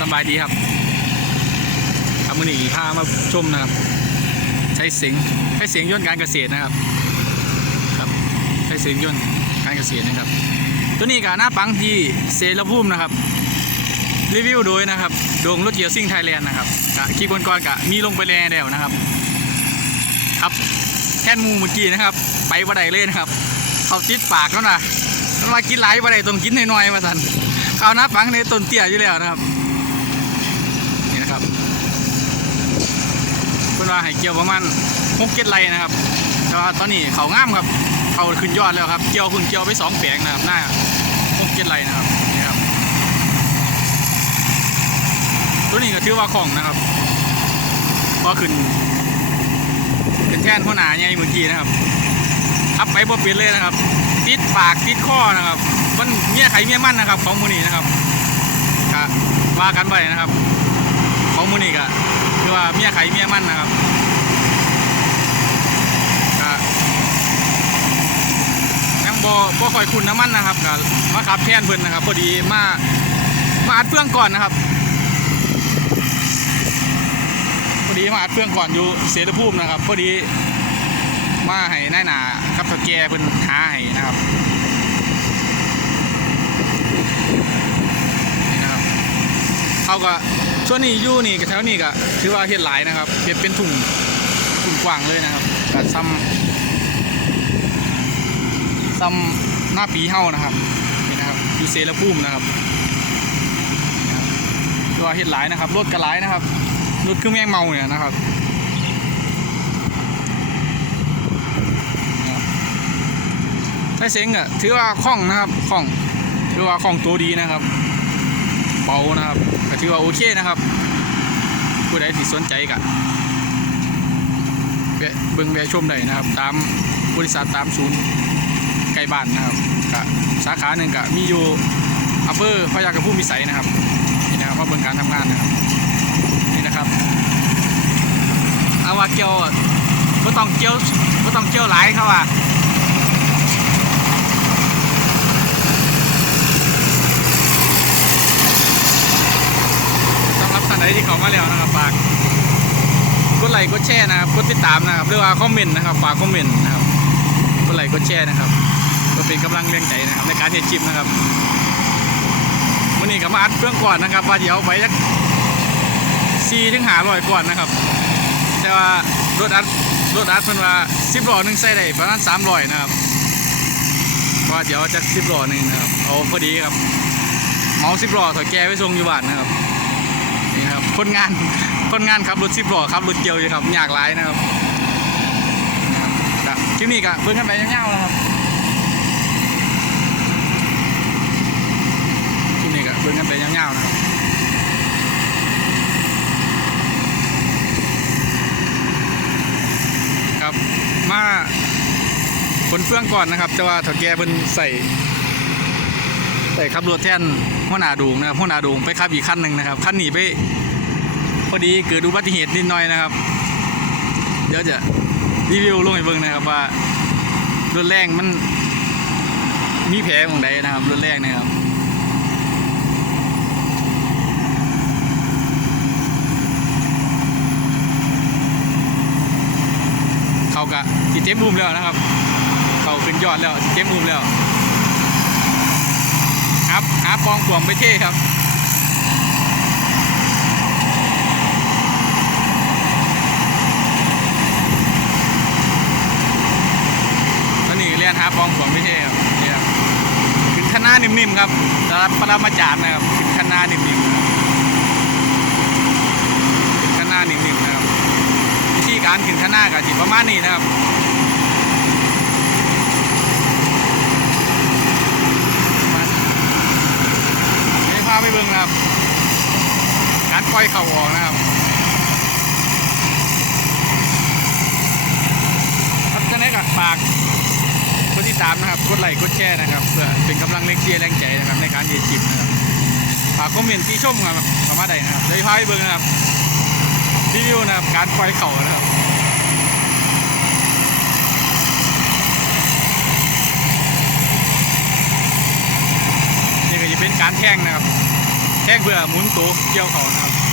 สบายดีครับครับมือนี้พามาชมนะครับ ใช้เสียงใช้เสียงย่นการเกษตรนะครับ ครับใช้เสียงย่นการเกษตรนะครับ ตัวนี้กับหน้าปังที่เซรภูมินะครับ รีวิวโดยนะครับโดงรถเกียวซิ่งไทยแลนด์นะครับกะคลิปก่อนๆกะมีลงไปแล้วนะครับ ครับแท่นมูเมื่อกี้นะครับ ไปบ่ไดเลยนะครับเขาติดปากแล้วนะมันมากินหลายบ่ไดต้องกินน้อยๆมาสันเขาหน้าปังในต้นเตี้ยอยู่แล้วนะครับ นะครับเพื่อนว่าให้เกี่ยวประมาณหกเจ็ดไรนะครับแต่ว่าตอนนี้เขางามครับเขาขึ้นยอดแล้วครับเกี่ยวขึ้นเกี่ยวไปสองแปลงนะครับหน้าหกเจ็ดไรนะครับนี่ครับตัวนี้ก็ถือว่าของนะครับก็ขึ้นขึ้นแท่นหัวหนาใหญ่เมื่อกี้นะครับอัพไปบ่เป็นเลยนะครับ ติดปากติดข้อนะครับมันเมียไข่เมียมันนะครับ ของมูนี่นะครับว่ากันไปนะครับ มูนี่ก็คือว่าเมียไข่เมียมันนะครับก็ยังบ่บ่คอยคุ้นน้ำมันนะครับก็มาขับแทนเพิ่นนะครับพอดีมามาอัดเฟื่องก่อนนะครับพอดีมาอัดเฟื่องก่อนอยู่เสรภูมินะครับพอดีมาให้นายหนากับตะแกเพิ่นหาให้นะครับนี่นะครับ เขาก็ช่วงนี้อยู่นี่กับแถวนี้ก็ถือว่าเฮ็ดหลายนะครับเฮ็ดเป็นถุงถุงกว้างเลยนะครับก็ซ้ำซ้ำหน้าปีเฮานะครับนี่นะครับอยู่เสรภูมินะครับนี่นะครับถือว่าเฮ็ดหลายนะครับรถก็หลายนะครับรถเครื่องแมงเมาเนี่ยนะครับไส้เซ็งอะถือว่าคล่องนะครับคล่องถือว่าคล่องตัวดีนะครับเบานะครับ ถือว่าโอเคนะครับผู้ใดที่สนใจก็แวะเบิ่งแวะชมได้นะครับ ตามบริษัทตามศูนย์ใกล้บ้านนะครับก็สาขาหนึ่งก็มีอยู่อำเภอพยากระพุ่มพิสัยนะครับนี่นะครับว่าเบิ่งการทำงานนะครับนี่นะครับเอาว่าเกี่ยวก็ต้องเกี่ยวก็ต้องเกี่ยวหลายครับว่าสำหรับท่านใดที่เข้ามาแล้วนะครับฝากกดไลค์กดแชร์นะครับกดติดตามนะครับหรือว่าคอมเมนต์นะครับฝากคอมเมนต์นะครับกดไลค์กดแชร์นะครับก็เป็นกำลังเลี้ยงใจนะครับในการเฮ็ดชิปนะครับวันนี้ก็มาอัดเพื่องก่อนนะครับว่าเดี๋ยวไปจักสี่ถึงหาร้อยก่อนนะครับ แต่ว่ารถอัดรถอัดเพิ่นว่าสิบหล้อหนึ่งใส่ได้ประมาณสามร้อยนะครับก็เดี๋ยวจะสิบล้อหนึ่งนะครับเอาพอดีครับเมาสิบหล้อถอยแกไปส่งอยู่บ้านนะครับ คนงานคนงานขับรถสิบล้อขับรถเกียวอยู่ครับยากหลายนะครับคลิปนี้ก็เบิ่งกันไปยาวๆนะครับคลิปนี้ก็เบิ่งกันไปยาวๆนะครับครับมาขนเฟื่องก่อนนะครับ แต่ว่าเถาแกเพิ่นใส่ใส่ขับรถแท่นหัวหน้าดูงนะครับหัวหน้าดูงไปขับอีกคันหนึ่งนะครับคันหนีไป พอดีเกิดอุบัติเหตุนิดหน่อยนะครับ เดี๋ยวจะรีวิวลงให้เบิ่งนะครับว่ารถแรงมันมีแผลของใดนะครับรถแรงนะครับเขากะสิเต็มบูมแล้วนะครับ เขาขึ้นยอดแล้วสิเต็มบูมแล้วครับหาปองขวงไปเท่ครับ ตอนนี้เรียนหาปองขวงไปเท่ครับนี่ครับขึ้นคณะนิ่มๆครับสำหรับปรมาจารย์นะครับขึ้นคณะนิ่มๆครับขึ้นคณะนิ่มๆนะครับวิธีการขึ้นข้างหน้ากับจิประมาณนี้นะครับมาให้พาไปเบิ่งนะครับ การปล่อยเข่าออกนะครับครับท่านนี้ก็ฝาก ติดตามนะครับ กดไลค์ กดแชร์นะครับ เพื่อเป็นกำลังเล็กเชียร์แรงใจนะครับในการเรียนจิบนะครับฝากคอมเมนต์ที่ชมครับสามารถได้นะครับเดี๋ยพาไปเบิ่งนะครับรีวิวนะครับ การปล่อยเข่านะครับนี่ก็จะเป็นการแท่งนะครับแข้งเพื่อหมุนตัวเกี่ยวเข่านะครับ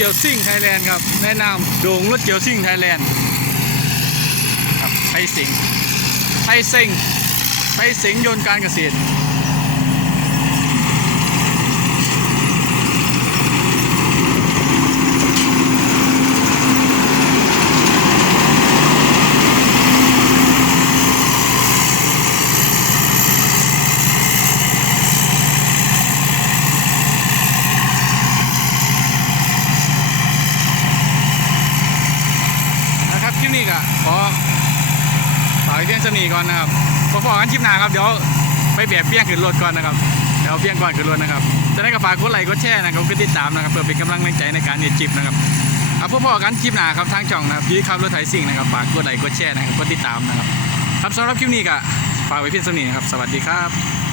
เกียวซิ่งไทยแลนด์ครับ แนะนำโด่งรถเกียวซิ่งไทยแลนด์ครับไทยสิงไทยสิงไทยสิงยนต์การเกษตร นะครับคลิปนี้ก็ขอฝา ก่อนนะครับพอพอกันชิปหนาครับเดี๋ยวไปแบบเพียงขึ้นรถก่อนนะครับเดี๋ยวเพียงก่อนขึ้นรถนะครับจะได้ก็ฝากกดไลค์กดแชร์นะครับกดติดตามนะครับเพื่อเป็นกำลังใจในการเน็ตจิบนะครับเอาพอพอกันคลิปหนาครับทางช่องนะครับยุ้ยขับรถไถสิ่งนะครับฝากกดไลค์กดแชร์นะครับกดติดตามนะครับครับสำหรับคลิปนี้ก็ฝากไว้เพียงเท่านี้นะครับสวัสดีครับ